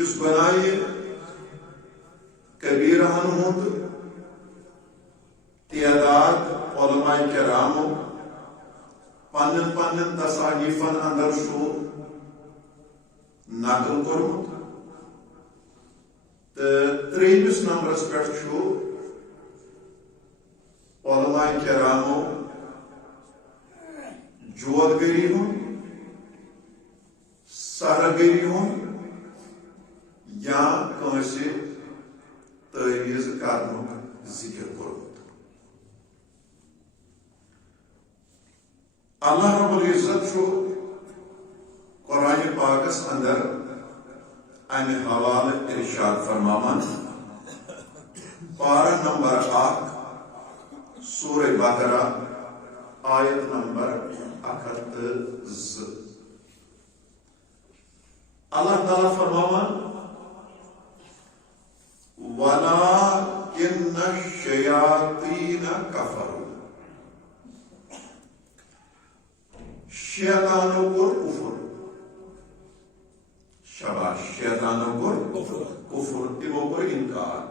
اس بنائے کبیرہن ہند تعداد علماء کرامو پنن پنن تصانیفن اندر شو نقل کورمت تو 3 نمبرس پہ شو علماء کرامو جودگری ہوں سہرگری ہوں یا کنسی تعویذ کرنک ذکر کورمت اللہ رب العزت شو قرآن پاکس اندر امہ حوالہ ارشاد فرماوان پارہ نمبر 1 سورہ بقرہ آیت نمبر 102 اللہ تعالیٰ فرماوان وَلَٰكِنَّ الشَّيَاطِينَ كَفَرُوا شیطانوں کو کفر شاباش شیطانوں کو کفر تمو کو انکار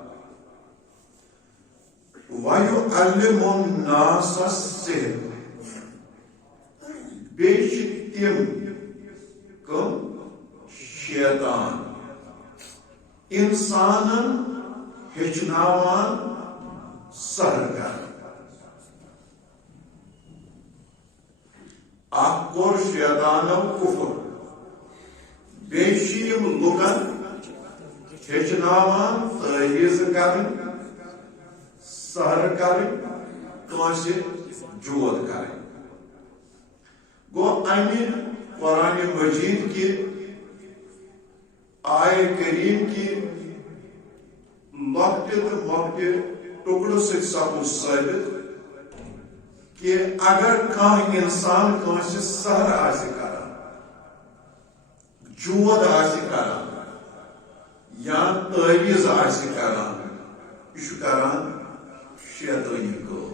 وَيُعَلِّمُ النَّاسَ السِّحْرَ بیش تم کم شیطان انسانن ہچناوان سحر کر اکور شیطانو کفر بیشیم لکن ہچناوان تعویذ کرن سحر کرن کانسی جود کرن گو امہ قرآن مجید کی آئے کریم کی لۄکٹہِ تہٕ مۄکٹہِ ٹُکڑٕ سۭتۍ سپُد ثٲبت کہ اگر کانٛہہ انسان کٲنٛسہِ سحر آسہِ کران جود آسہِ کران یا تعویذ آسہِ کران یہِ چھُ کران شیطٲنی کٲم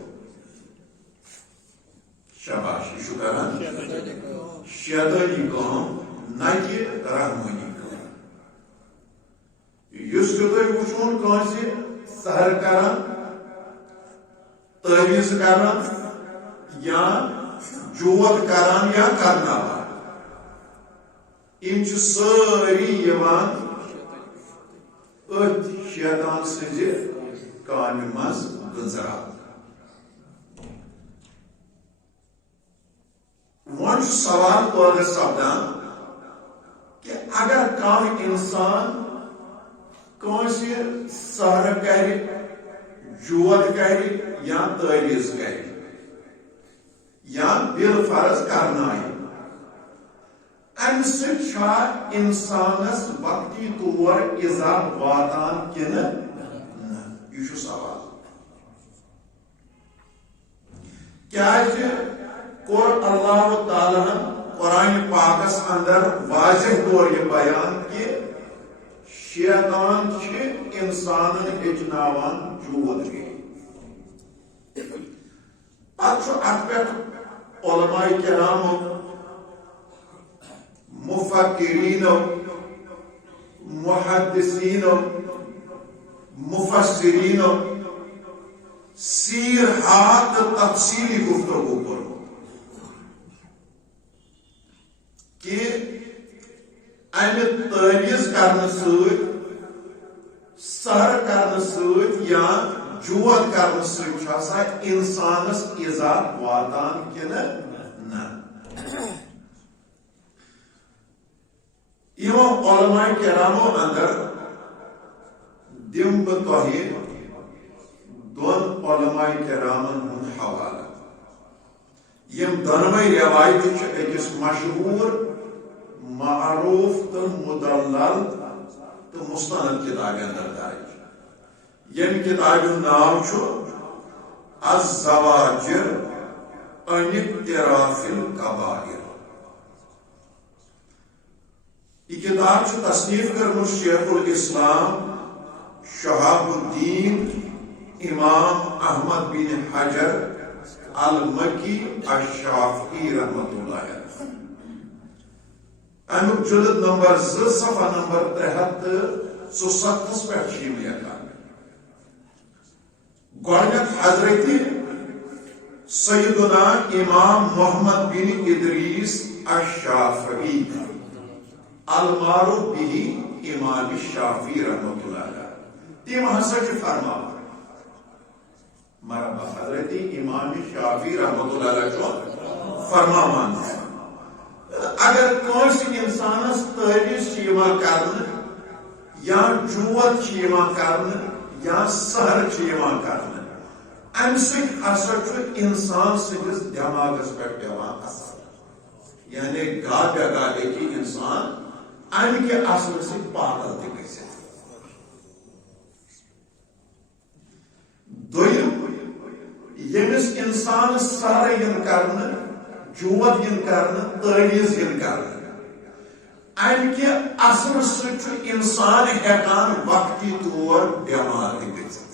شاباش یہِ چھُ کران شیطٲنی کٲم نہ کہ رحمٲنی کٲم یُس تہِ تُہۍ وٕچھون کٲنٛسہِ سحر کران تعویذ کران یا جود کران یا کرناوان یم چھ سٲری یوان أتھۍ شیطان سٕنٛزِ کامہِ منٛز گنٛزراونہٕ وۄنۍ چھُ سوال پٲدٕ سپدان کہ اگر کانٛہہ انسان کٲنٛسہِ سحر کرِ جود کرِ یا تعویذ کرِ یا بالفرض کرنائے امہ سۭتۍ چھا انسانس وقتی طور ایزا واتان کنہ نہ یہ چھُ سوال کیازِ کوٚر اللہ تعالیٰ قرآن پاکس اندر واضح طور یہ بیان کہ شیطان چھ انسانن ہچناوان جود اتھ پہ علماء کرام مفکرین محدثین مفسرین سیرحات تفصیلی گفتگو کرو کہ امہ تعویذ کرنے سۭتۍ سحر کرنے سۭتۍ یا جود کرنے سۭتۍ چھُ آسان انسانس ایزا واتان کنہ نہ یمو علماء کرامو اندر دم بہ تۄہہِ دون علماء کرامن ہُنٛد حوالہ یم دۄنوے روایتہِ چھِ أکِس مشہوٗر معروف تو مدلل تو مستند کتاب اندر درج یم کتاب نام چھُ الزواجر عن اقتراف الکبائر یہ کتاب چھُ تصنیف کرمت شیخ الاسلام شہاب الدین امام احمد بن حجر المکی الشافعی رحمۃ اللہ علیہ امیک جلد نمبر 2 صفحہ نمبر 367 پہ لیکھا گۄڈنیٚتھ حضرت سیدنا امام محمد بن ادریس الشافعی المعروف به امام الشافعی رحمۃ اللہ علیہ تم ہسا فرماوان مرحبا حضرت امام شافعی رحمۃ اللہ علیہ فرماوان اگر کوئی انسانس تعویذ کرنے یا جوت کرنے یا سحر کرنے ام سا انسان سندس دماغس پہ پیوان اثر یعنی گاڑے گاڑے کی انسان ام کے اثر سے پاگل تہ گژھِتھ دویم یمس انسان سحر ین کرنے جوت ین کرنے تعویذ ین کرنے ام کے اثر سے انسان ہیکان وقتی طور بیمار تہ گژھِتھ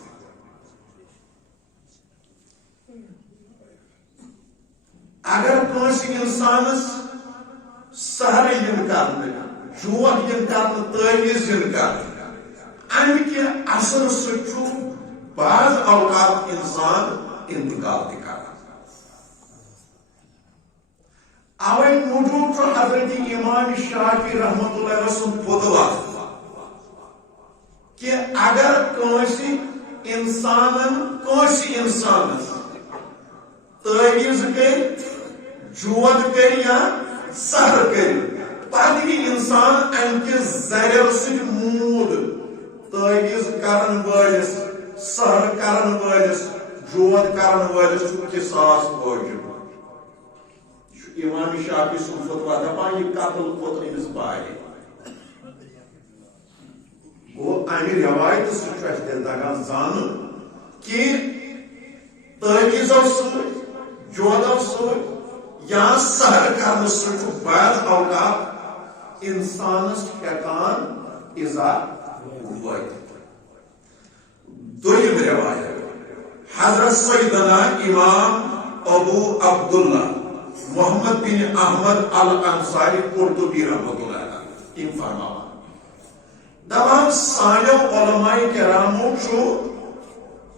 اگر کوئی انسانس سحر ین کرنے جوت ین کرنے تعویذ ین کرنے ام کے اثر سے بعض اوقات انسان انتقال تہ کران اوے موجود حضرت امام شافعی رحمۃ اللہ علیہ سن فتویٰ کہ اگر کوئی انسانس تعویذ کر جوت کر یا سحر کر پتہ یہ انسان ام کے ذریعہ سے مود تعویذ کرن والس سحر کرن والس جوت کرن والس قصاص واجب امام شافعی سن فتویٰ دپان یہ قتل کھوت امس بارے گو امہ روایت سے دل دگان زان کہ تعویذو ست جوتو ست یا سحر کرنے ست بعض اوقات انسانس ہیکان ایزا واتِتھ دویم روایت حضرت سیدنا امام ابو عبداللہ محمد بن احمد الانصاری قرطبی رحمۃ اللہ علیہ تم فرماوان دپان سانیو علماء کرامو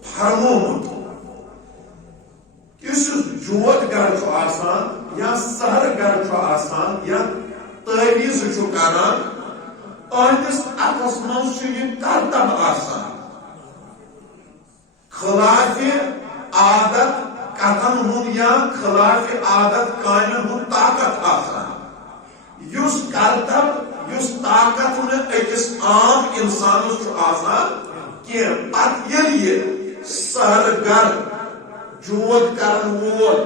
فرمومت یس جوت گر آسان یا سحر گر آسان یا تعویذ کران اہندس اتس من یہ کرتب آسان خلاف عادت کتن ہند یا خلاف عادت کامن ہند طاقت آسان یس کرتب یس طاقت اکس عام انسانس آسان کی پتہ یہ سحر گر جوت کرن وول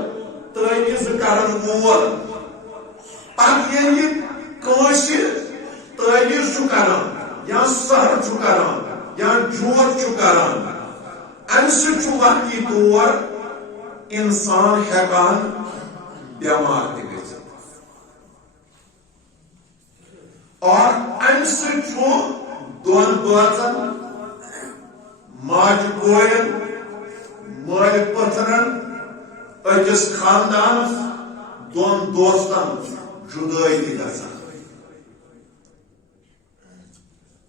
تعویذ کرن وول پتہ یہ تعویذ کران یا سحر کران یا جوت کران ام سہ وقتی طور انسان ہیکان بیمار تہ گژھِتھ اور ام سہ دون بٲژن ماجہ کورین مٲلۍ پٔتھرن أکِس خاندانس دون دوستن جدٲئی تہ گژھان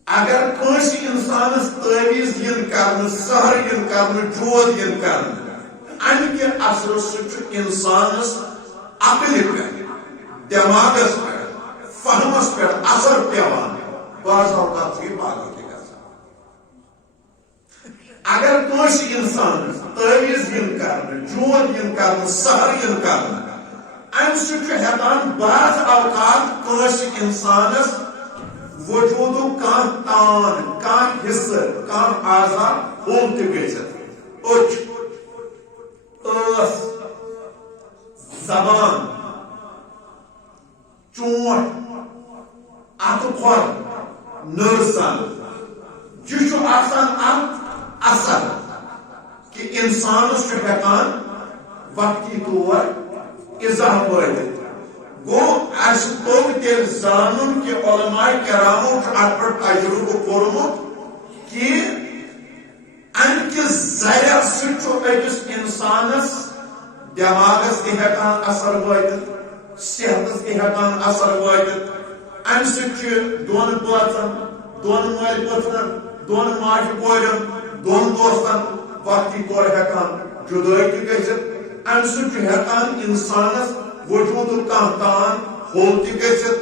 اگر کٲنٛسہِ انسانس تعویذ ین کرنہٕ سحر ین کرنہٕ جوت ین کرنہٕ ام کے اثر سے انسانس عقل پہ دماغس پہ فہمس پہ اثر پیوان بعض اوقات یہ پاگل تہ گژھان اگر کوئی انسان تعویذ ین کرنے جوت ین کرنے سحر ین کرنے ام سہ ہیکان بعض اوقات کوئی انسانس وجودو کان تان کان حصہ کان اعضا ہوم تہ گژھِتھ أچھ ٲس زبان چونٹ اتھ کھۄر نٔرسن یہ چھُ آسان اکھ اثر کہ انسانس چھُ ہیکان وقتی طور اِزا وٲتِتھ گو اس توٚگ تیٚلہِ زانُن کہ علماء کرامو چھُ اتھ پٮ۪ٹھ تجربہٕ کوٚرمُت کہ ام کس ذریعہ سہ أکس انسانس دماغس تہ ہیکان اثر وٲتِتھ صحتس تہ ہیکان اثر وٲتِتھ ام سچ دون بٲژن دون مٲلۍ پٔترن دون ماجہِ کورٮ۪ن دون دوستن وقتی طور ہیکان جدٲئی تہِ گٔژھِتھ ام سۭتۍ چھُ ہیکان انسانس وجوٗدُک کانٛہہ تان ہوٚل تہِ گٔژھِتھ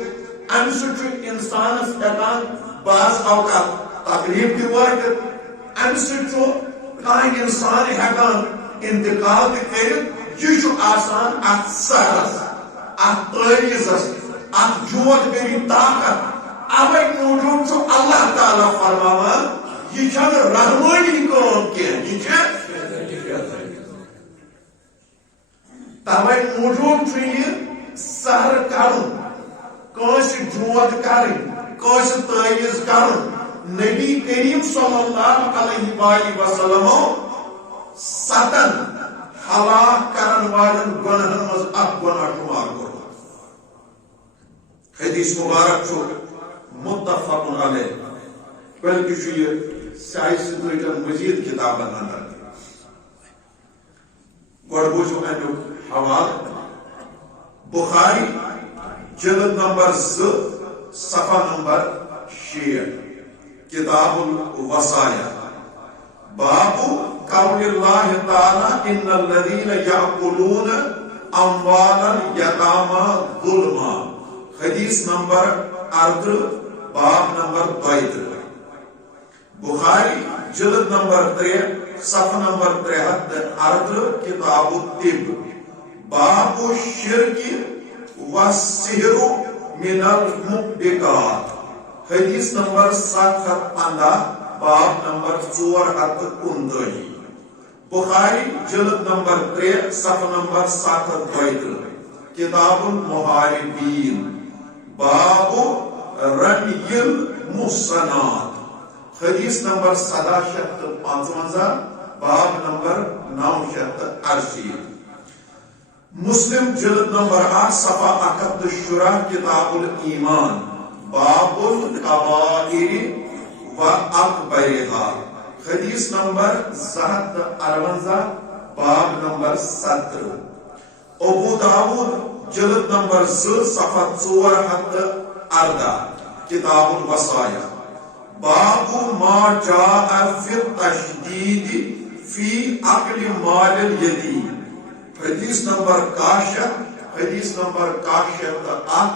ام سۭتۍ چھُ انسانس ہیکان بعض اوقات تکلیف تہِ وٲتِتھ ام سۭتۍ چھُ کانٛہہ انسان ہیکان انتقال تہِ کٔرِتھ یہِ چھُ آسان اتھ سحرس اتھ تعویٖزس اتھ جود گٔری طاقت اوے موجوٗب چھُ اللہ تعالیٰ فرماوان یہ چھنہٕ رحمٲنی کٲم کینٛہہ یہ چھِ توے موجوٗب چھُ یہِ سحر کرُن کٲنٛسہِ جود کرٕنۍ کٲنٛسہِ تعویٖز کرُن نبی کریم صلی اللہ علیہ وآلہ وسلمو 7 ہلاک کرن والن گناہن منٛز اکھ گناہ شمار کوٚرمُت حدیث مبارک چھُ متفق علیہ بلکہ چھُ یہِ سیاہ سِدرٕچن مزید کتابن اندر گۄڈٕ بوٗزِو امیُک حوالہٕ بخاری جلد نمبر 2 صفحہ نمبر 6 کتاب الوصایا باب قول اللہ تعالی ان الذین یأکلون اموال الیتامی ظلما حدیث نمبر 38 باب نمبر 32 بخاری جلد نمبر 3 صفحہ نمبر 38 کتاب الطب باب الشرک والسحر من الموبقات حدیث نمبر 715 باب نمبر 429 بخاری جلد نمبر 3 صفحہ نمبر 732 کتاب المحاربین باب رمی المحصنات حدیث نمبر 755 باب نمبر 988 مسلم جلد نمبر 8 صفحہ 71 کتاب الایمان باب الکبائر و اکبرها حدیث نمبر 758 باب نمبر 17 ابو داود جلد نمبر 2 صفحہ 414 کتاب الوصایا باب ما جاء فی التشدید فی اکل مال الیتیم حدیث نمبر 61 حدیث نمبر 61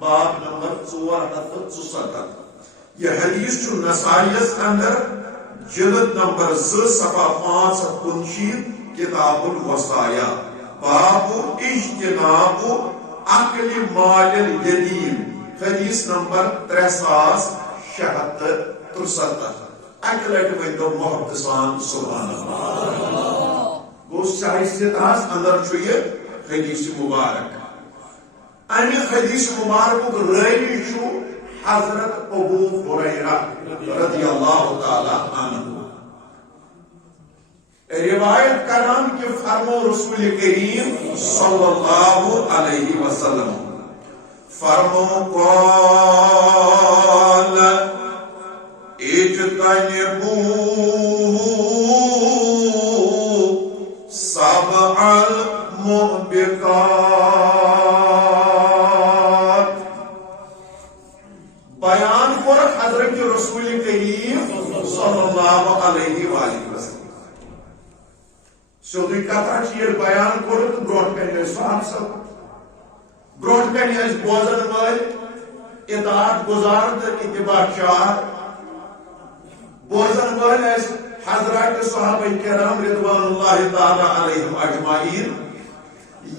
باب نمبر 467 یہ حدیث چھو نسائیس اندر جلد نمبر 2 صفحہ 559 کتاب الوصایا باب اجتناب اکل مال الیتیم حدیث نمبر 3663 اکہ لٹہ ورنو محبت سان سبحان اللہ گو سیاست اندر چھو یہ حدیث مبارک امی حدیث مبارک راوی چھو حضرت ابو ہریرہ رضی اللہ تعالی عنہ روایت کرام کہ فرمو رسول کریم صلی اللہ علیہ وسلم فرمو قال اجتنبو سبع الموبقات بیان کر حضرت رسول کریم صلی اللہ علیہ وآلہ وسلم سیودی کتھا چیر بیان کر تو برونٹ کنی صاحب صاحب برونٹ کنی بوزن ول اطاعت گزار تو اتباع شاہ بوزن ول حضرات صحابہ کرام رضوان اللہ تعالی علیہم اجمعین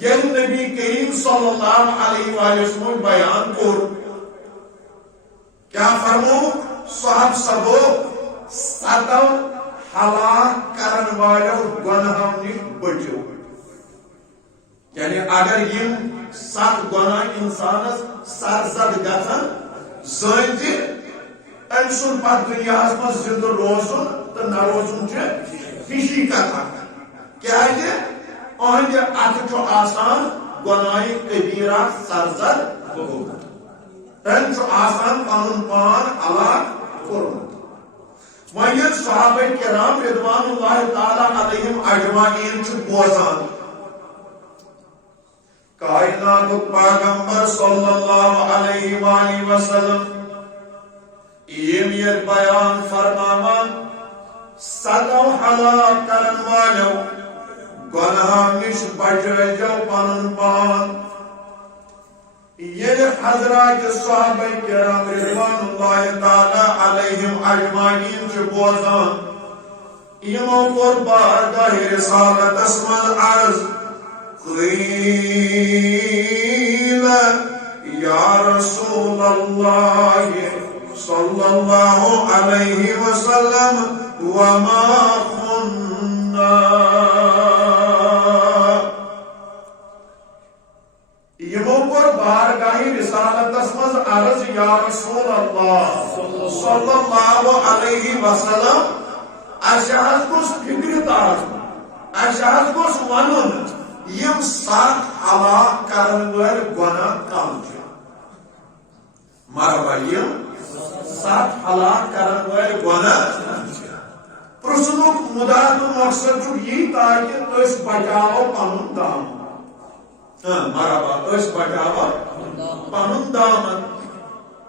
یل نبی کریم صلی اللہ علیہ وآلہ وسلم بیان کر کیا فرمو صاحب سبو 7 ہلاک کرن والو گناہوں نش بچو یعنی اگر یم 7 گناہ انسانس سرزد گژھن زٲنۍ ام سن پت دنیا من زندہ روزن تو نہ روزن ہشی کتھا کیازِ اہندِ اتھ آسان گناہ کبیرہ سرزد تم آسان پن پان ہلاک کورمت وۄنۍ ییٚلہِ صحابہ کرام رضوان اللہ تعالی علیہم اجمعین بوزان کائنات پیغمبر صلی اللہ علیہ وآلہ وسلم یہ بیان فرماوان سدو ہلاک کرن والو گناہ نش بچو پنن پان یہ حضرات صحابہ کرام رضوان اللہ تعالی علیہم اجمعین چھ بوزان یمو پر بارگاہ رسالت اسمل عرض قیل یا رسول اللہ صلی اللہ علیہ وسلم وما كنا یمو پر بارگاہ رسالت اسمز عرض یا رسول اللہ صلی اللہ علیہ وسلم اشہد کس فکر تاز اشہد کس ونن یم سات ہلاک کرن ول گناہ کم چھ مرحبا یم سات ہلاک کرن ول گناہ پرسنک مدد مقصد چھ یہ تاکہ اس بچاو پنن دام مرحبا اس بچاو پنن دامن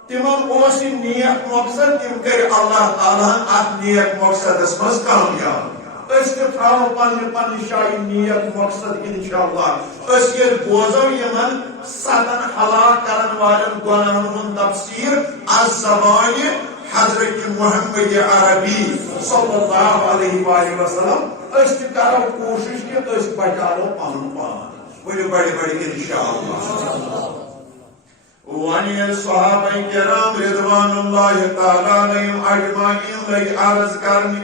تمن اوس نیک مقصد تم کر اللہ تعالیٰ ات نیک مقصد اس مز کامیاب اس کے تھاو پن شاہی نیت مقصد انشاءاللہ اس یہ بوزو یمن ساتن ہلاک کرن والن گناہن ہن تفسیر از زبان حضرت محمد عربی صلی اللہ علیہ وآلہ وسلم اس کرو کوشش کہ اس بچارو پن پان بڑی بڑی انشاءاللہ وانی الصحابہ کرام رضوان اللہ تعالی علیہم اجمعین لئی عرض کرنی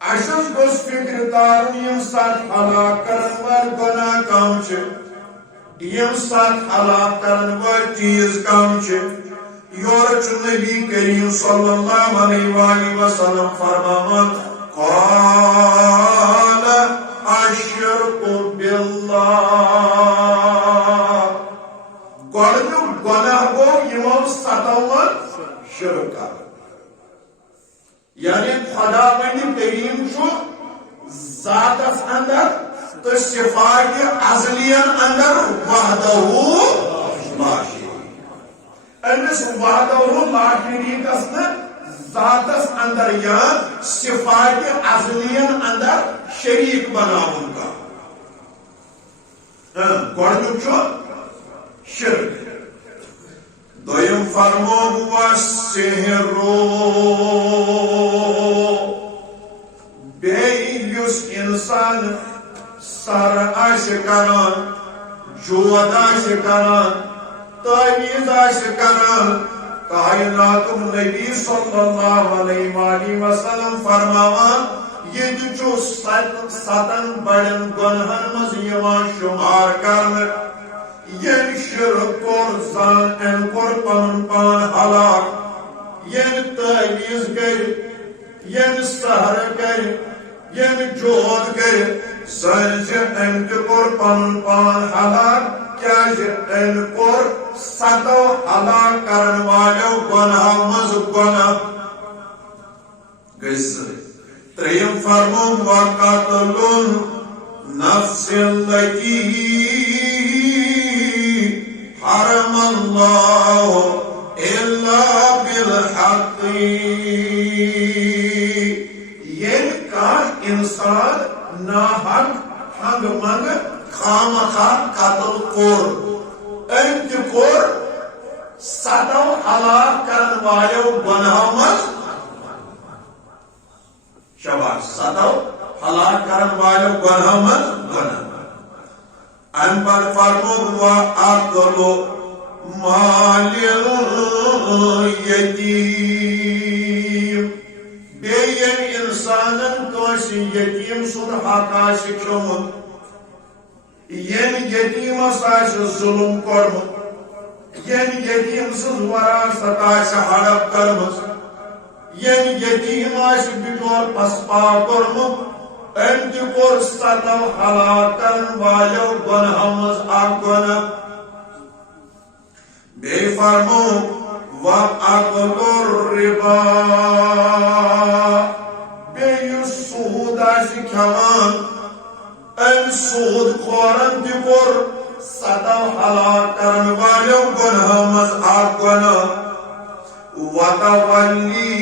اشس گوس فکر تارن یم سات ہلاک کرن ول گناہ کم چھ یم سات ہلاک کرن ول چیز کم چھ یور چھ نبی کریم صلی اللہ علیہ وآلہ وسلم فرماون قال الشرک باللہ گۄڈنیُک گناہ گوٚو یمو ستوون شرک کرن یعنی خدا بند کریم چھو ذاتس اندر تو صفات ازلین اندر وحدہ لا شریک امس وحدہ لا شریک اسن ذاتس اندر یا صفات ازلین اندر شریک بناون کا گۄڈنیُک چھو شرک دویم فرمو ہوا سحرو بیس انسان سر آش کران جود آش کران تعویذ آش کران کائنات نبی صلی اللہ علیہ وآلہ وسلم فرماوان یہ جو ستن بڑن گنہن مز یوان شمار کرن ین شرک کور زان ان کور پن پان ہلاک ین تعویذ گر ین سحر گر ین جود گر سنج ان کور پن پان ہلاک کیا ان کور ستو ہلاک کرن والو گناہ مز گناہ گس تریم فرمو وقتل نفس التي حرم اللہ الا بالحق یہ کا انسان ناحق حق منگ خامخا قتل کور انت کور ستو ہلاک کرن والو گناہ مز شباش ستو ہلاک کرن والو گناہ مز گناہ ان پر فرمود و اکلو مال یتیم بیین انسانن کوسی یتیم سن حقاش کھومت ین یتیم آس ظلم کورمت ین یتیم سن وراثت آس ہڑپ کرمت ین یتیم آس بٹور پسپا کورمت انت کور ستو ہلاک کرن والو گناہ مز اکھ گناہ بے فرمو وَأَكْلُ الرِّبَا بے یُس سود آسی کھوان ام سود خورن تہ کور ستو ہلاک کرن والیو گناہ مز اکھ گناہ وتولی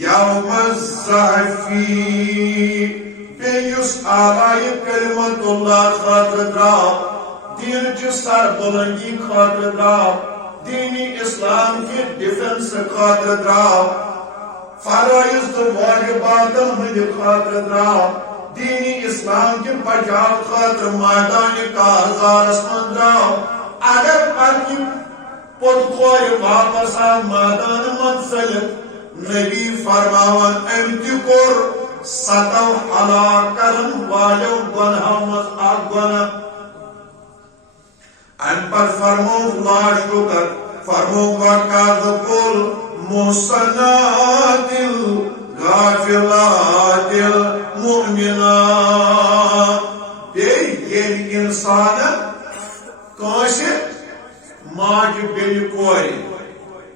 یوم الزحف بیس آلائے کلمت اللہ خاطر دراو دین چی سر بلندی خاطر دراو دینی اسلام کی ڈیفنس خاطر دراو فرائض تو واجباتن ہندی خاطر دراو دینی اسلام کی بچاو خاطر میدان کارزارس من دراو اگر پنی پت خوری واپس آ میدان منسلک نبی فرماون امتی کور ستو ہلاک کرن والیو گناہ مز اکھ گناہ ان پر فرمو اللہ شکر فرمو وَقَدْ محسنات غافلات المؤمنات یہ انسان کانس ماج بیل کوری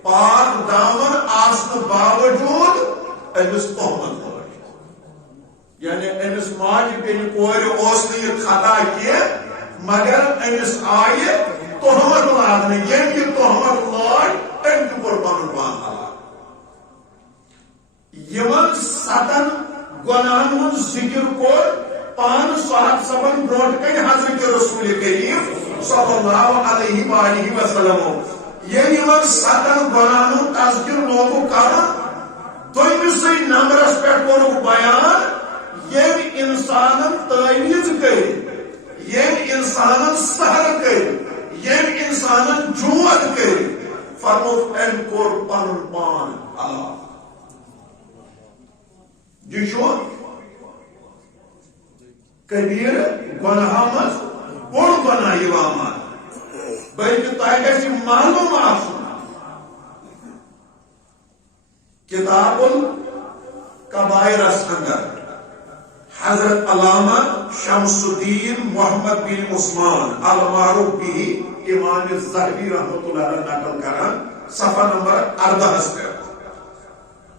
پاک دامن آسن باوجود امس تہمت یعنی امس ماج بیل کوری یہ خطا کی مگر امس آئے تہمت لاگنے یہ تہمت لاگ ام تہ کور پن پان ہلاک یمن ستن گناہن من ذکر کور پان صاحب صبن برونٹ کن حضرت رسول کریم صلی اللہ علیہ وآلہ وسلم یہ یمن ستن گناہن تذکر لوگو کرن دویمسی نمبرس پہ کورک بیان یم انسانن تعویذ کر یم انسانن سحر کر یم انسانن جوت کر فرمو ام کور پن پان ہلاک یہ کبیر گناہ مز بوڑ گناہ یوان بلکہ تہ گژھِ معلوم آسن کتاب الکبائرس اندر حضرت علامہ شمس الدین محمد بن عثمان المعروف به امام الذہبی رحمۃ اللہ علیہ نقل کران صفحہ نمبر 14 پہ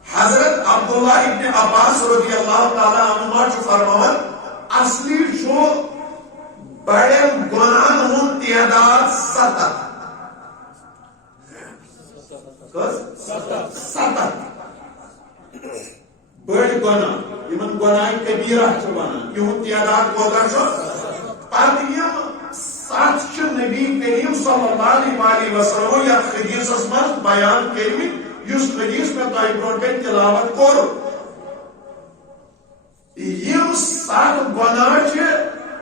حضرت عبداللہ ابن عباس رضی اللہ تعالی عنہما فرمان اصلی شو بڑے گناہن ہن تعداد 7 بڑی گناہ یمن گناہ کبیرہ چھ ونان یہن تعداد کوتاہ چھ پتہ یم 7 چھ نبی کریم صلی اللہ علیہ وسلم یا حدیثس مز بیان کرمت اس حدیث میں تہ برونٹھ تلاوت کور یم 7 گناہ چھ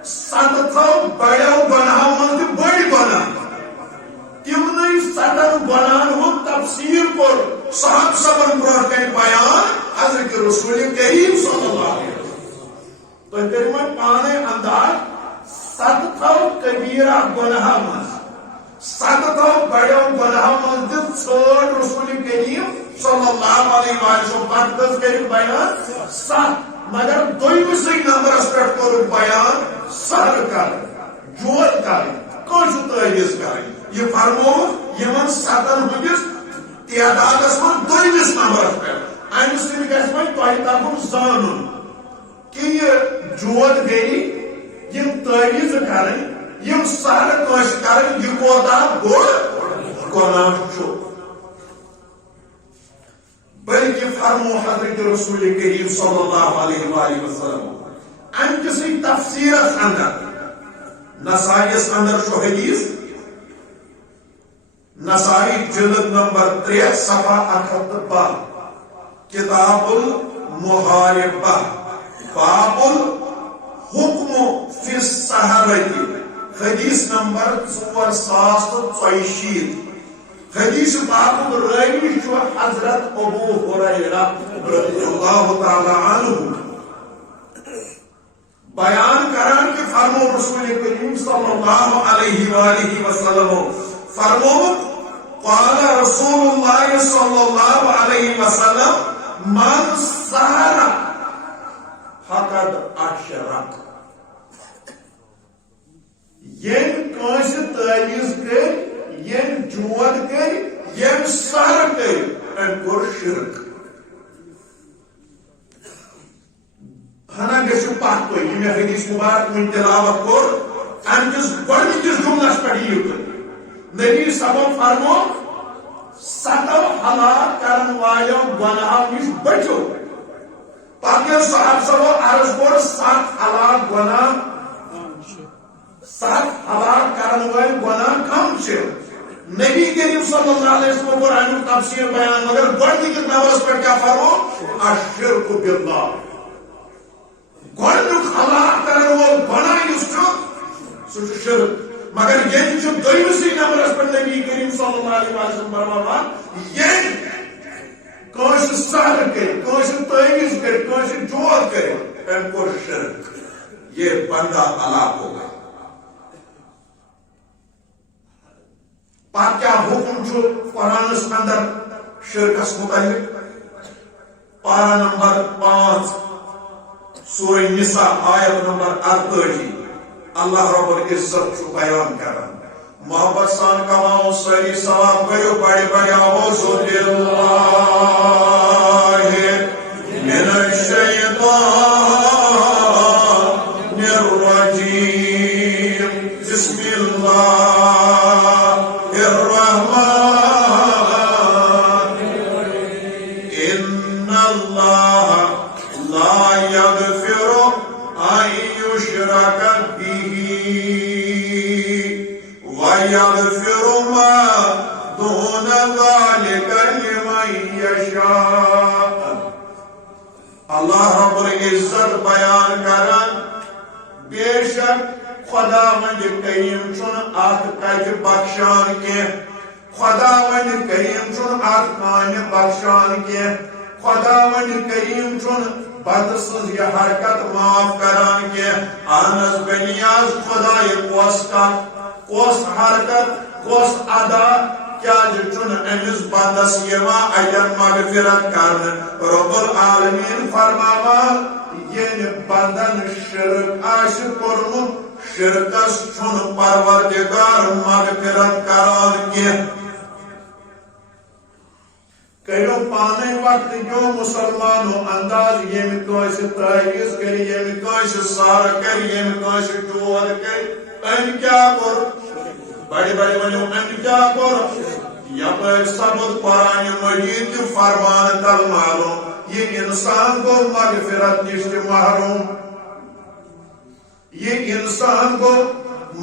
7 بڑیو گناہ مز بڑی گناہ تمن 7 گناہن ہند تفسیر کور صاحب صبر برونٹھ بیان حضرت رسول کریم صلی اللہ علیہ وسلم تو کرم پانے انداز 7 کبیرہ گناہ مز 7 بڑیو گناہ مز ثٹ رسول کریم صلی اللہ علیہ وسلم پتہ کس کر بیان 7 مگر دویمسی نمبرس پہ کور بیان سحر کر جوت کر کس تعویذ کر یہ فرمو یمن 7 ہندس تعدادس من دویمس نمبرس پہ امہ سۭتۍ گژھِ وۄنۍ تۄہہِ تگُن زانُن کہ یہ جوت گئی یم تعویذ کرن یم سحر کٲنٛسہِ کرن یہ کوتاہ بوڑ گناہ چھُ بلکہ فرمو حضرت رسول کریم صلی اللہ علیہ وآلہ وسلم ام کسی تفسیرس اندر نسائیس اندر شو حدیث نسائی جلد نمبر 3 صفحہ 112 کتاب المحاربہ باب الحکم فی السحرۃ حدیث نمبر 4064 حدیث باب راوی شو حضرت ابو ہریرہ رضی اللہ تعالی عنہ بیان کران کہ فرمو رسول کریم صلی اللہ علیہ وآلہ وسلم فرمو قال رسول اللہ صلی اللہ علیہ وسلم من سحر فقد اشرک یم کانس تعویذ کر یم جوت کر یم سحر کر ام کور شرک ہنا گژھِ پتھ پہ یہ حدیث مبارک من تلاوت کور امکس گۄڈنِکِس جملس پہ نبی سبب فرمو 7 ہلاک کرن والو گناہو نش بچو پتہ صاحب سبو عرض کور 7 ہلاک گناہ 7 ہلاک کرن وال گناہ کم چھ نبی کریم صلی اللہ علیہ وسلم کو امیک تفسیر بیان مگر گۄڈنِکِس نمبرس پہ کیا فرمو الشرک باللہ گۄڈنیُک ہلاک کرن وول گناہ یُس چھُ سُہ چھُ شرک مگر یہ دویمسے نمبرس پہ نبی کریم صلی اللہ علیہ وسلم فرمان یہ کانس سحر کر کانس تعویذ کر کانس جور کر ام کور شرک یہ بندہ ہلاک ہوگا پتہ کیا حکم چھُ قرآنس اندر شرکس متعلق پارہ نمبر 5 سورہ نساء آیت نمبر 48 اللہ رب العزت چھو بیان کرن محبت سان کماؤ سری ثواب کرو بڑے بڑے اعوذ باللہ من الشیطان الرجیم بسم اللہ الرحمن ان اللہ لا یغفر ان یشرک وَيَغْفِرُ مَا دُونَ ذَلِكَ لِمَن يَشَاءُ اللہ رب العزت بیان کران بے شک خداوند کریم چھن اتھ کتھ بخشان کی خداوند کریم چھن اتھ کامہ بخشان کی خداوند کریم چھن بد سز یہ حرکت معاف کران کی اہنس بنیاز خدای کس کت کس حرکت کس ادا کیا چھ امس بندس اجن مغفرت کرنے رب العالمین فرماوان ین بندن شرک آش کورمت شرکس چھن پروردگار مغفرت کران کی کرو پانے وقت جو مسلمانوں انداز یم کانس تعویذ کر یم کانس سار کر یم کانس جور کر ام کیا کور بڑے بڑے ونو ام کیا کور یپر سبد قرآن مجید فرمان تل معلوم یہ انسان کو مغفرت نش محروم یہ انسان کو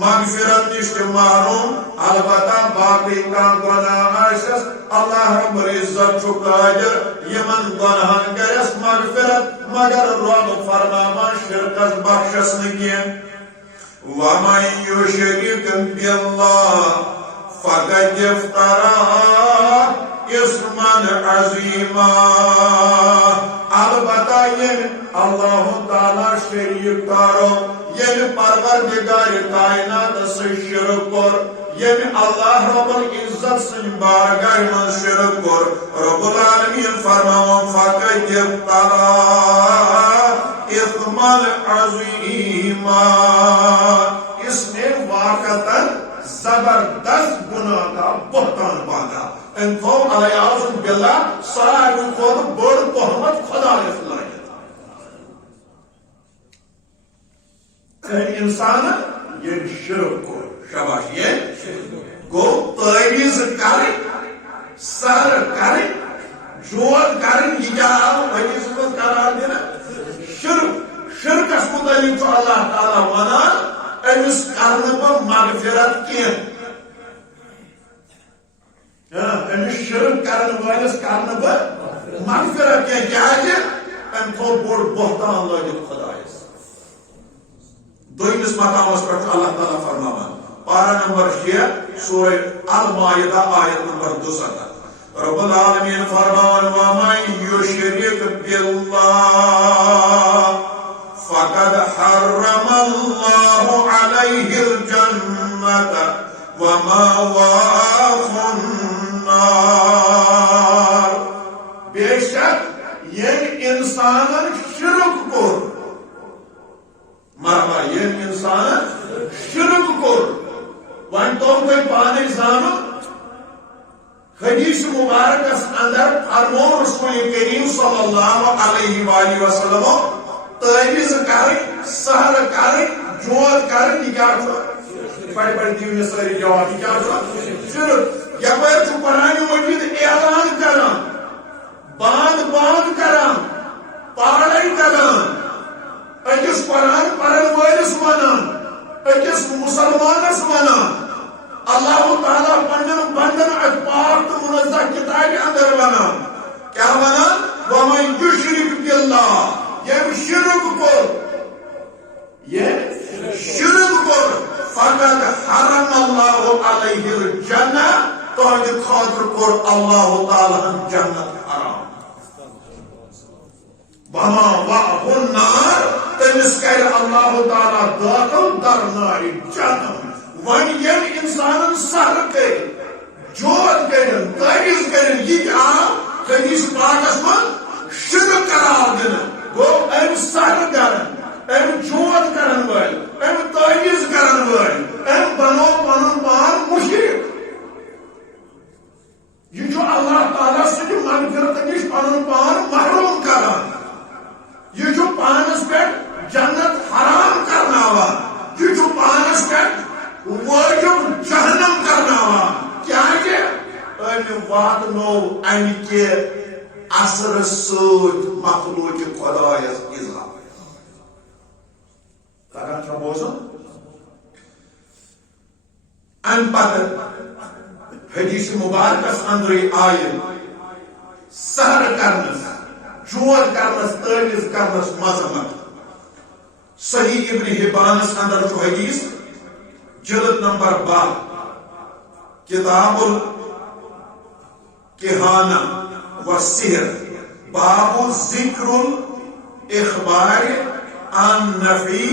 مغفرت نش محروم البتہ باقی کان گناہ آسس اللہ رب العزت چھُ قادر یمن گناہن کرس مغفرت مگر رب فرماوان شرکس بخشس نکین وَمَن يُشْرِكْ بِاللَّهِ فَقَدِ افْتَرَىٰ اِثْمًا عَظِيمًا البتہ یم اللہ تعالیٰ شریک کارو یم پروردگار کائنات سے شرک کور یم اللہ رب العزت سن بارگاہ من شرک کور رب العالمین فرماوان فَقَدِ افْتَرَىٰ اِثْمًا عَظِيمًا اس نے واقعتاً زبردست گناہ کا بہتان باندھا ان کو علیہ اعوذ باللہ سارے کو بڑ تہمت خدا نے فلائیت انسان یہ شرک کو شباش یہ گو تعویذ کریں سر کریں جور کریں یہ کیا حدیث کو قرار دینا شرکس متعلق تو اللہ تعالیٰ ونان امس کرنے پر مغفرت کی امس شرک کرنے والس کرنے پر مغفرت کی کیا ام تھو بوڑ بہتان لگت خدایس دویمس مقامس پر اللہ تعالیٰ فرماوان پارہ نمبر 6 سورہ المائدہ آیت نمبر 2 رب العالمین فرماوان وَمَن يُشْرِكْ بِاللَّهِ فَقَدْ حَرَّمَ اللَّهُ عَلَيْهِ الْجَنَّةَ وَمَأْوَاهُ النَّارُ بے شک یہ انسان شرک کو مرحبا یہ انسان شرک کو وان تو کوئی پانے زانو حدیث مبارکس اندر فرمو رسول کریم صلی اللہ علیہ وآلہ وسلم تعویذ کریں سہر کریں جوت کریں یہ کیا بڑی بڑی دیو ساری جواب یہ کیا شرک یپر قرآن مجید اعلان کران باند کران پاڑے کران اکس قرآن پڑھن وٲلِس ونان اکس مسلمانس ونان اللہ تعالیٰ پنن بندن ات پاک تو منزہ کتاب اندر ونان کیا ونان ومن یشرک باللہ یم شرک کور فقد حرم اللہ علیہ الجنہ تہنٛدِ خاطرٕ کور اللہ تعالیٰ جنت حرام وما وعه النار تمس کر اللہ تعالیٰ داخل در نار جہنم ون یم انسان سہر کر جوت کر تعویذ کر یہ آو حدیث پاکس من شرک قرار دن گو ام سہر کرن ام جوت کرن ول ام تعویذ کرن ول ام بنو پنن پان مشرک یہ جو اللہ تعالیٰ سن مغفرت نش پنن پان محروم کران یہ جو پانس پہ جنت حرام کرناوان یہ جو پانس پہ واجب جہنم کرناوان کیا کہ ام واتنو ام کے اثر سوت مخلوق خدایس اظہار تگان چھا بوزن ام پتہ حدیث مبارکس اندر آئے سہر کرنس جوت کرنس تعویذ کرنس مذمت صحیح ابن حبانس اندر جو حدیث جلد نمبر 12 کتاب الکہانہ والسحر باب ذکر الاخبار عن نفی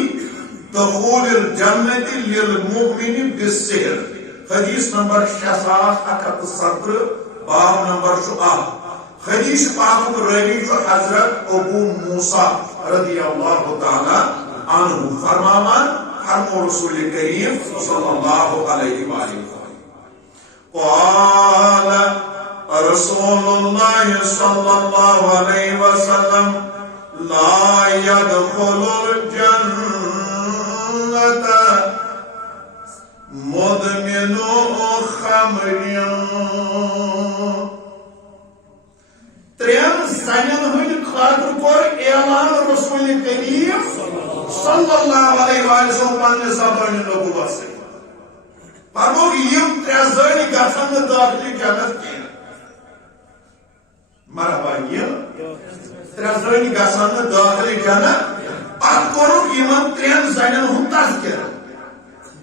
دخول الجنت للمؤمن بالسحر حدیث نمبر 6170 باب نمبر 8 حدیث پاک راوی جو حضرت ابو موسیٰ رضی اللہ تعالی عنہ فرماوان فرمو رسول کریم صلی اللہ علیہ وآلہ وسلم قال رسول اللہ صلی اللہ علیہ وسلم لا يدخل الجنة مدمن خمر ترین زنین ہند خاطر کور اعلان رسول کریم صلی اللہ علیہ وسلم پنہ زبان نبوت سے فرمو یم ترے زنی گژھن داخلی جنت کی مرحبا یم ترے زنی گژھن داخلی جنت ات کورو یمن ترین زنین ہند تذکر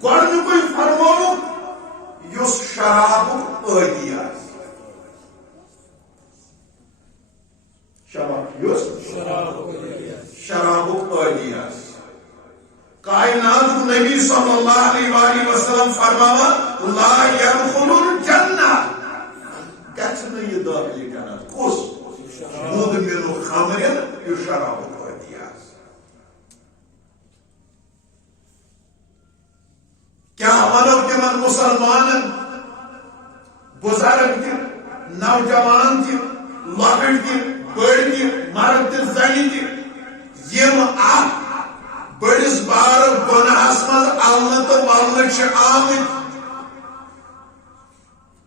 گۄڈنیُکُے فرمووُکھ یُس شرابُک عٲدی آسہِ شرابک عادی آسہِ کائنات نبی صلی اللہ علیہ وسلم فرماوان لا يدخل الجنہ گژھِ نہٕ یہِ داخلی جنت کُس مدمن خمر یُس شرابک عادی آسہِ کیا ونو تمن مسلمانن بزرگ تہِ نوجوان تہِ لۄکٕٹۍ تہِ بڑی تہِ مرد تہِ زنہِ تہِ یم بڑس بار گناہس مز النہ تو ولنہ چھ آمت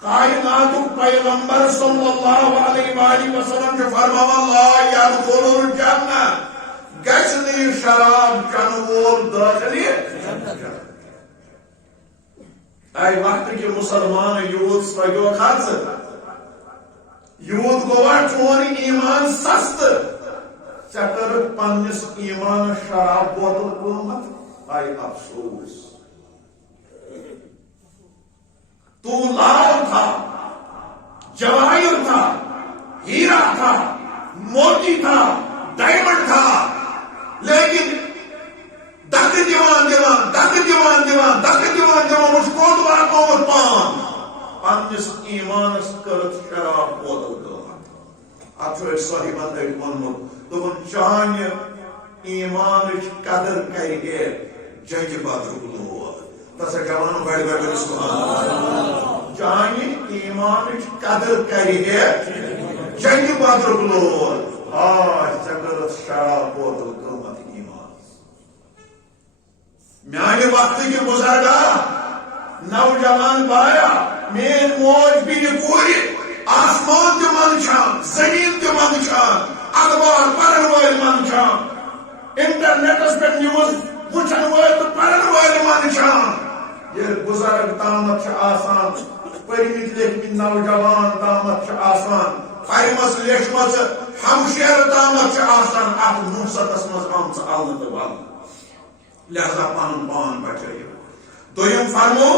کائنات پیغمبر صلی اللہ علیہ وآلہ وسلم چھ فرماوان لا يدخل الجنہ گژھِ نہٕ یہِ شراب چنہٕ وول داخلی اے وقت کہ مسلمان یوت سگو خرچ یوت گوا چون ایمان سست چکر پنس ایمان شراب بوتل قیمت آئی افسوس تو لال تھا جواہر تھا ہیرا تھا موتی تھا ڈائمنڈ تھا لیکن دک دیوان دیوان دک دیوان دیوان دک دیوان دیوان مجھ کو دوار قوت پان پنس ایمانس کرت شراب بوتل قیمت اتھو ایک صاحبان ایک منمت دون چانہ ایمان قدر کرے جنگ بدر لوگ تسا جوانو بڑی بڑی سبحان اللہ چانہ ایمان قدر کرے جنگ بدر لوگ آج چکر شراب بوتل قیمت ایمان میانہ وقت کی بزرگا نوجوان بایا مین موج بھی کور آسمان تہ منچان زمین تہ منچان اخبار پرن ول منچان انٹرنیٹس پہ نیوز وچن ول تو پرن ول منچان یہ بزرگ تامت آسان پرمت لیکن نوجوان تامت آسان پرمس لیچمت ہمشیر تامت آسان ات نوستس مز آمت الہ تو ول لہذا پان پان بچائیو دویم فرمو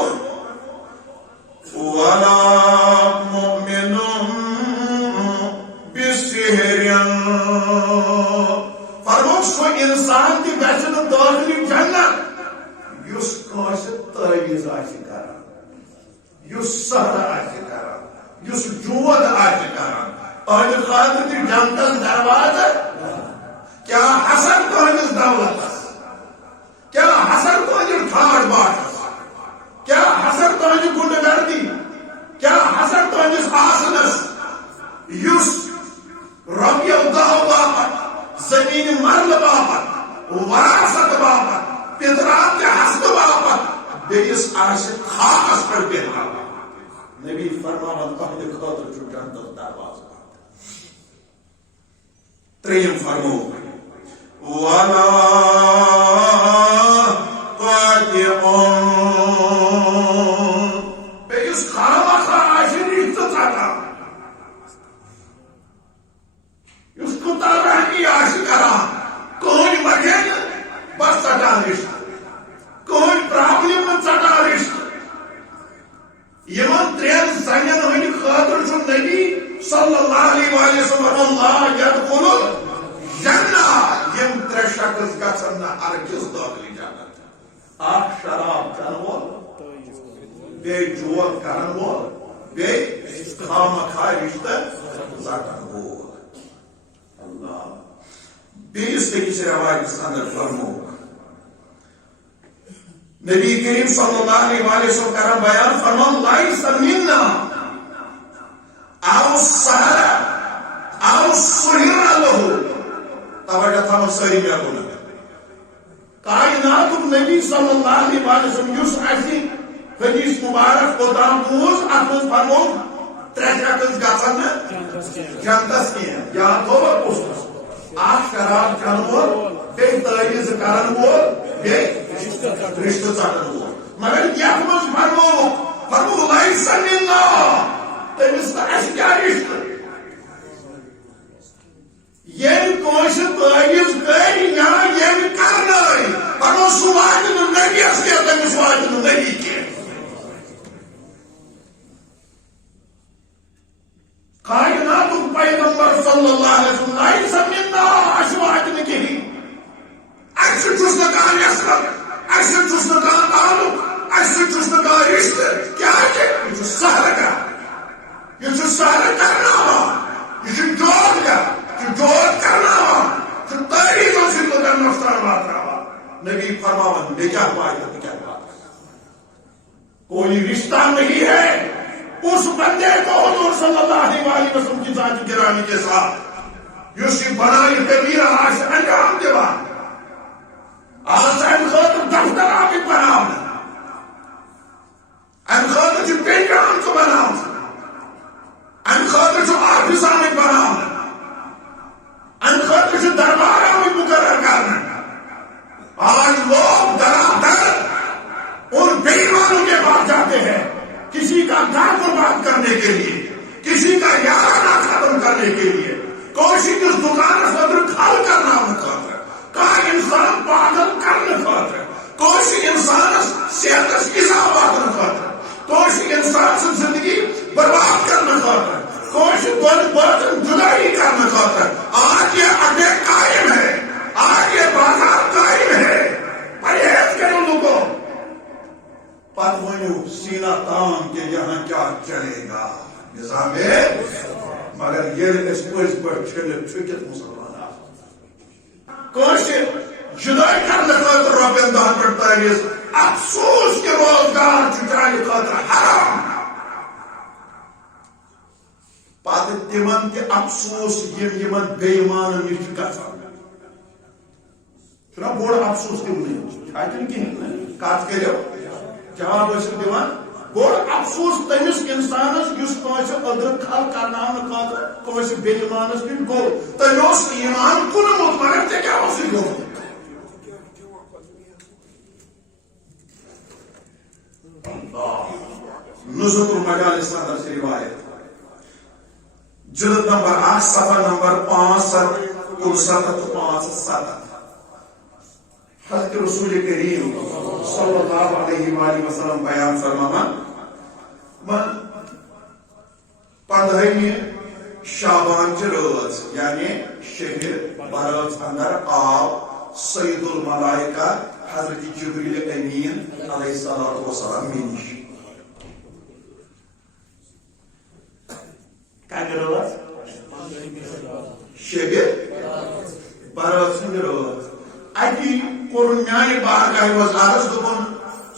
وَلَا مُؤْمِنٌ بِسِحْرٍ فرمو سو انسان تی گژھِ نہٕ دٲخلی جنت یُس کٲنٛسہِ تٲویٖز آسہِ کران یُس سحر آسہِ کران یُس جود آسہِ کران تہنٛدِ خٲطرٕ تہِ جنتس دروازٕ کیا حسد تہنٛدِس دولتس کیا حسد تہنٛدِس ٹھاٹھ باٹھس کیا حسد تہنٛدِ گُنڈٕ گردی کیا حسد تہنٛدِس آسنس یُس رۄپیو دہو باپت زمین مرلہٕ باپت وراثت باپت پترات تہِ حسدٕ باپت بیٚیِس آسہِ خاکس پٮ۪ٹھ بیٚہوان نبی فرماوان تہنٛدِ خٲطرٕ چھُ جنتس دروازٕ ترٛیٚیِم فرمو وَلَا بیٚیِس خامخواہ آسہِ رِشتہٕ ژٹان یُس کوٗتاہ رحمی آسہِ کران کٕہٕنۍ وجہ نہٕ بس ژٹان رِشتہٕ کٕہٕنۍ پرابلم نہٕ ژٹان رِشتہٕ یِمن ترٛٮ۪ن زنٮ۪ن ہٕنٛدِ خٲطرٕ چھُ نبی صلی اللہ علیہ وسلم لا يدخل الجنہ یِم ترٛےٚ شخص گژھن نہٕ ہرگز دٲخلہِ جنت اکھ شراب چٮ۪ن وول بیٚیہِ جوت کرن وول بیٚیہِ خامخواہ رشتہٕ ژٹن وول اللہ بیٚیِس أکِس رٮ۪وایتس اندر فرمو نبی کریم صلی اللہ علیہ وسلم کران بیان فرمان لائس منا او سحر او سحر له توجہ تھا ساری میں بولا کائنات نبی صلی اللہ علیہ وسلم یس اسی حدیث مبارک قدام بوز اتمن فرمو ترے شخص گژھن جنتس کینٛہہ یاد تھوٚوا کُس اکھ شراب چٮ۪ن وول بیٚیہِ تٲویٖز کرن وول بیٚیہِ رشتہٕ ژٹن وول مگر یتھ منٛز فرمو لایس منا تٔمِس تہٕ اَسہِ کیٛاہ رشتہٕ ییٚمۍ کٲنٛسہِ تٲویٖز کٔرۍ یا ییٚمۍ کرنٲے فرمو سُہ واتہِ نہٕ نبیَس کینٛہہ تٔمِس واتہِ نہٕ نبی کینٛہہ کائناتُک پیغمبر صلی اللہ علیہ وسلم لایس منا اَسہِ واتہِ نہٕ کِہیٖنۍ اَسہِ سۭتۍ چھُس نہٕ کانٛہہ نٮ۪صب اَسہِ سۭتۍ چھُس نہٕ کانٛہہ تعلق اَسہِ سۭتۍ چھُس نہٕ کانٛہہ رشتہٕ کیٛازِ یہِ چھُ سحر کران یہِ چھُ سحر کرناوان یہِ چھُ جوت کران یہِ چھُ جوت کرناوان یہِ چھُ تٲریٖخو سۭتۍ لُکن نۄقصان واتناوان نبی فرماوان مےٚ کیٛاہ واتہِ بہٕ کیٛاہ واتہٕ کوئی رشتہ نہیں ہے اس بندے کو حضور صلی اللہ علیہ وسلم کی ذات گرامی کے ساتھ یُس یہِ بنائے کبیرہ آسہِ انجام دِوان آج امہ خاطر دفتر آمٕتۍ بناونہٕ امہ خاطر چھِ بیٚیہِ آمژٕ بناونہٕ امہ خاطر چھُ آفس آمٕتۍ بناونہٕ امہ خاطر چھِ دربار آمٕتۍ مقرر کرنہٕ آج لوگ در ان بےایمانوں کے پاس جاتے ہیں کسی کا گھر برباد کرنے کے لیے کسی کا یارانہ ختم کرنے کے لیے کوشش اس دکان خاطر کھل کرنا خاطر کانٛہہ انسان پاگل کرنے خاطر کوشش انسان صحتس ایزا واتن خاطر کوشش انسان سن زندگی برباد کرنے خاطر کوشش دونوں باطن جدائی کرنے خاطر آج یہ اڈے قائم ہے آج یہ بازار قائم ہے پرہیز کرو لوگوں پت ونیو سینہ تام کہ یہاں کیا چلے گا نظام ہے مگر یہ اس پوز پر چھکت مسلمان کوشش جدائی کرنے خاطر ربین دہن پر تاریز افسوس کے روزگار چچائی خاطر حرام پت تمن تہ افسوس یمن بے ایمان نش گژھان چھُنا بوڑ افسوس دِونٕے کِہیٖنۍ کتھ کٔرِو جواب ٲسِو دِوان بوڑ افسوس تٔمِس اِنسانس یُس کٲنٛسہِ أدرٕ کھل کرناونہٕ خٲطرٕ کٲنٛسہِ بیٚیِمانس نِش گوٚو تٔمۍ اوس ایٖمان کُنمُت مگر ژےٚ کیٛاہ اوسُے گوٚمُت نزول المجالس اندر سے روایت جلد نمبر 8 صفحہ نمبر 575 حضرت رسول کریم صلی اللہ علیہ وآلہ وسلم بیان فرماوان پندہمی شعبان چہ رٲژ یعنی شہر برٲژ اندر آو سید الملائکہ حضرت جبریل امین علیہ الصلوۃ والسلام مےٚ نِش کتہِ رٲژ شبِ برٲژ ہٕنٛدِ رٲژ اتی کوٚر میانہِ بارگاہہِ منٛز عرض دوٚپُن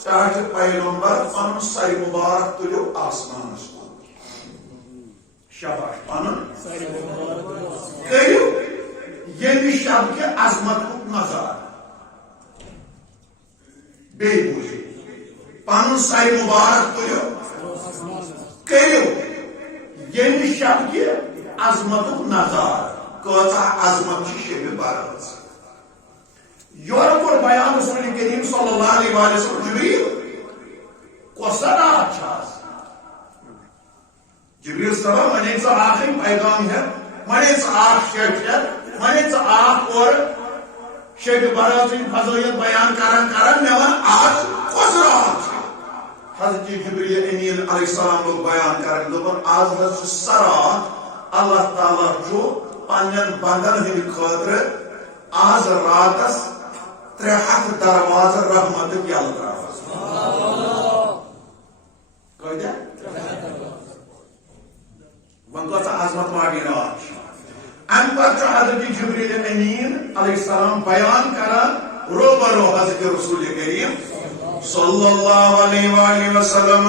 ژےٚ چھُ پیغمبر پنُن سر مبارک تُلِو آسمانس کُن شاباش پنُن کٔرِو ییٚمہِ شب کہِ عظمتُک نظارٕ بیٚیہِ بوٗزِو پنُن سر مبارک تُلِو کٔرِو ییٚمہِ شب کہِ عظمتُک نظارٕ کۭژاہ عظمت چھِ شبِ برٲژ یورٕ کوٚر بیان رسول کریم صلی اللہ علیہ وآلہ وسلم جبریل کۄس رات چھِ آز جبریل صٲبا وۄنۍ ژٕ اکھٕے پیغام ہٮ۪تھ وۄنۍ ژٕ اکھ شیٚٹ ہٮ۪تھ وۄنۍ ژٕ اکھ اورٕ شبِ برٲژٕچ فضٲیت بیان کران مےٚ وَن آز کۄس رات چھِ حضرت جبریل امین علیہ السلام لوگ بیان کرن دوٚپُن آز حظ چھِ سۄ رات اللہ تعالیٰ چھُ پننٮ۪ن بندن ہٕنٛدِ خٲطرٕ آز راتس 300 دروازٕ رحمتٕکۍ یلہٕ ترٛاوان کۭتیاہ وۄنۍ کۭژاہ عظمت واجیٚنۍ رات چھِ امہِ پتہٕ چھُ حضرت جبریل امین علیہ السلام بیان کران روبرو حضرت رسول کریم صلی اللہ علیہ وآلہ وسلم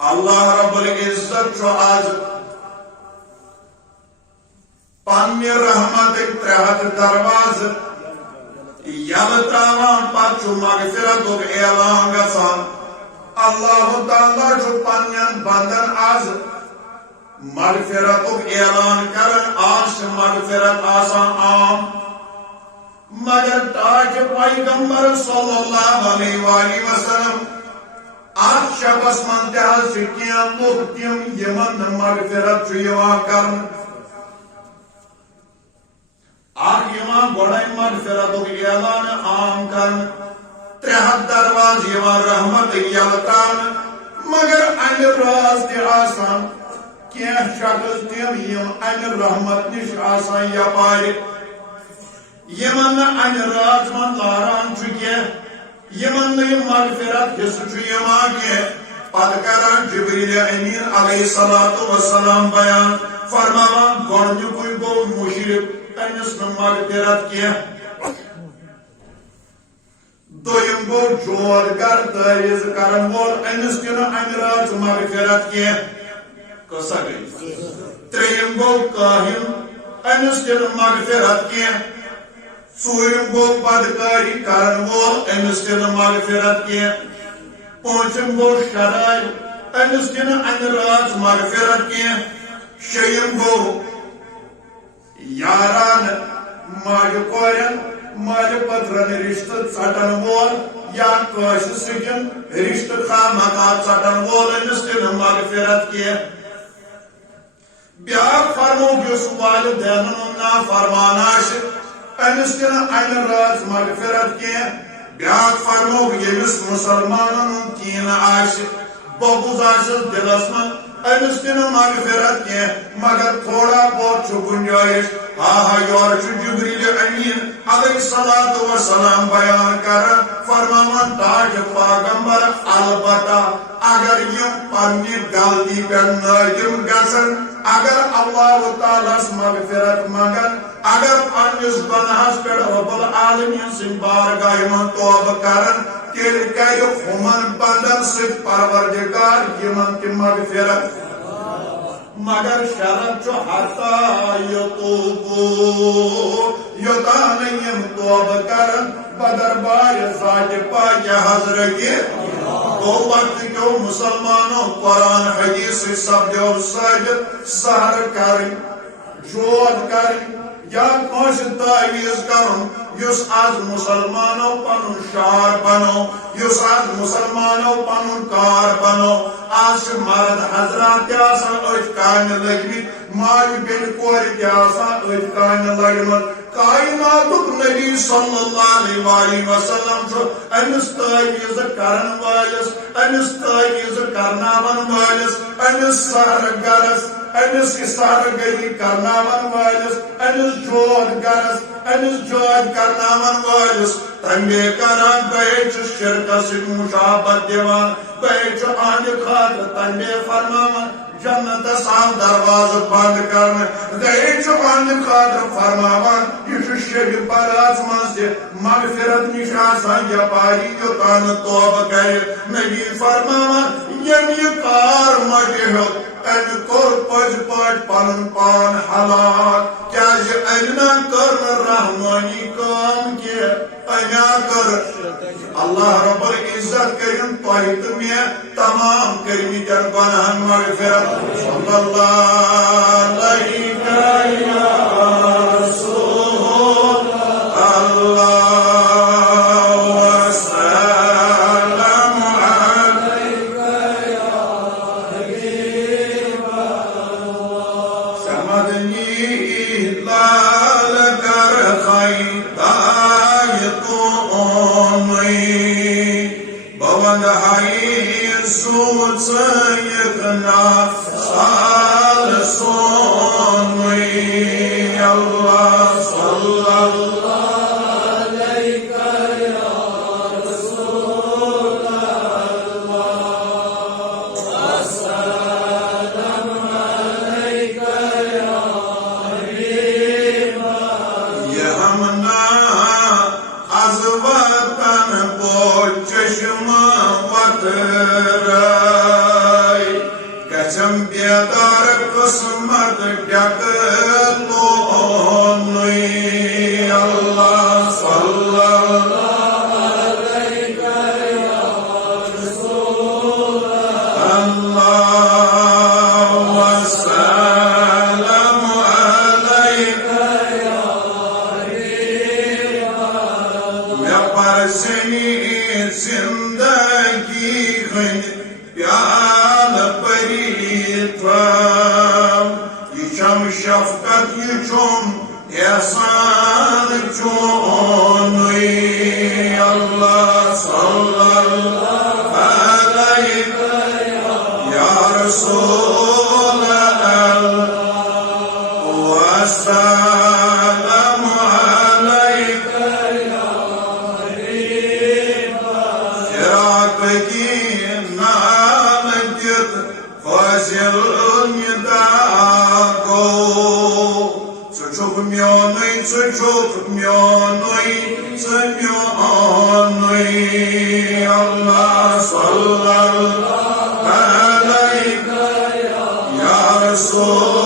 اللہ رب العزت چھُ آز پننہِ رحمتٕکۍ 300 دروازٕ یلہٕ ترٛاوان پتہٕ چھُ مغفرتُک اعلان گژھان اللہ تعالیٰ چھُ پننٮ۪ن بندن آز مغفرتُک اعلان کران آز چھِ مغفرت آسان عام مگر تاکہ پیغمبر صلی اللہ علیہ وآلہ وسلم اتھ شبس منٛز تہِ حظ چھِ کینٛہہ لُکھ تِم یِمن نہٕ مغفرت چھُ یِوان کرنہٕ اکھ یِوان گۄڈے مغفرتُک اعلان عام کرنہٕ 300 دروازٕ یِوان رحمتٕکۍ یلہٕ ترٛاونہٕ مگر امہِ راز تہِ آسان کینٛہہ شخص تِم یِم امہِ رحمت نِش آسان یپارِ یِمن نہٕ امہِ رات منٛز لاران چھُ کینٛہہ یِمن نہٕ یہِ مغفرت حصہٕ چھُ یِوان کینٛہہ پتہٕ کران جبریل امین علیہ الصلوۃ والسلام بیان فرماوان گۄڈنیُکُے گوٚو مُشرِک تٔمِس نہٕ مغفرت کینٛہہ دوٚیِم گوٚو جور گر تٲویٖز کرن وول أمِس تہِ نہٕ امہِ رات مغفرت کینٛہہ کۭژاہ گٔے ترٛیٚیِم گوٚو کٲہِن أمِس تہِ نہٕ مغفرت کینٛہہ ژوٗرِم گوٚو بدکٲری کرن وول أمِس تہِ نہٕ مغفرت کینٛہہ پوٗنٛژِم گوٚو شرٲبۍ أمِس تہِ نہٕ امہِ رات مغفرت کینٛہہ شیٚیِم گوٚو یارانہٕ ماجہِ کورٮ۪ن مالہِ پٔترن رشتہٕ ژٹن وول یا کٲنٛسہِ سۭتۍ رشتہٕ خامخا ژٹن وول أمِس تہِ نہٕ مغفرت کینٛہہ بیٛاکھ فرمووُکھ یُس والدینن ہُنٛد نافرمان آسہِ أمِس تہِ نہٕ امہِ رات مغفرت کینٛہہ بیٛاکھ فرمووُکھ ییٚمِس مُسلمانن ہُنٛد کیٖنہٕ آسہِ بغض آسٮ۪س دِلس منٛز أمِس تہِ نہٕ مغفرت کینٛہہ مگر تھوڑا بہت چھُ گُنجٲیِش ہا یورٕ چھُ جبریل امین علیہ الصلوۃ والسلام بیان کران فرماوان تاکہ پیغمبر البتہ اگر یِم پننہِ غلطی پٮ۪ٹھ نٲدِم گژھن اگر اللہ تعالیٰ ہس مغفرت منگن اگر پننِس گۄناہس پٮ۪ٹھ رب العالمین سٕنٛدِ بارگاہہِ منٛز توبہٕ کرن تیٚلہِ کرِ ہُمن بندن سۭتۍ پروردگار یِمن تہِ مغفرت مگر شرط حتا یتوبو یوتان یم توب کرن بدربار ذات پاک حضرت تو وقت کیوں مسلمانوں قرآن حدیث سبدیو ثابت سحر کریں جود کریں یا کوش تعویز کرن یس آج مسلمانوں پنن شعار بنو یس آج مسلمانوں پنن کار بنو آج مرد حضرات آسان اچھ کان لگمی ماج بن کوری آسان اچھ کان لگمت کائناتک نبی صلی اللہ علیہ وسلم چھو امس تعویز کرن والس امس تعویز کرناون والس امس سحر گرس امس اشار گری کرناون والس امس جود گرس امس جود کرناون والس تنگے کران بیچ شرکس مشابت دیوان بیچ آن خاطر تنگے فرماون جنت سال دروازہ بند کرنے بیچ آن خاطر فرماون یہ شب برات مزد مغفرت نشاسان یا پاری یوتان توب کرے نبی فرماون یہ کار مجھو ان کور پج پج پن پان حلال کیا یہ اینا کر رحمانی کام کے اینا کر اللہ رب العزت کریم توحید میں تمام کرمی جن گناہن مغفرت صلی اللہ علیہ یا رسول اللہ So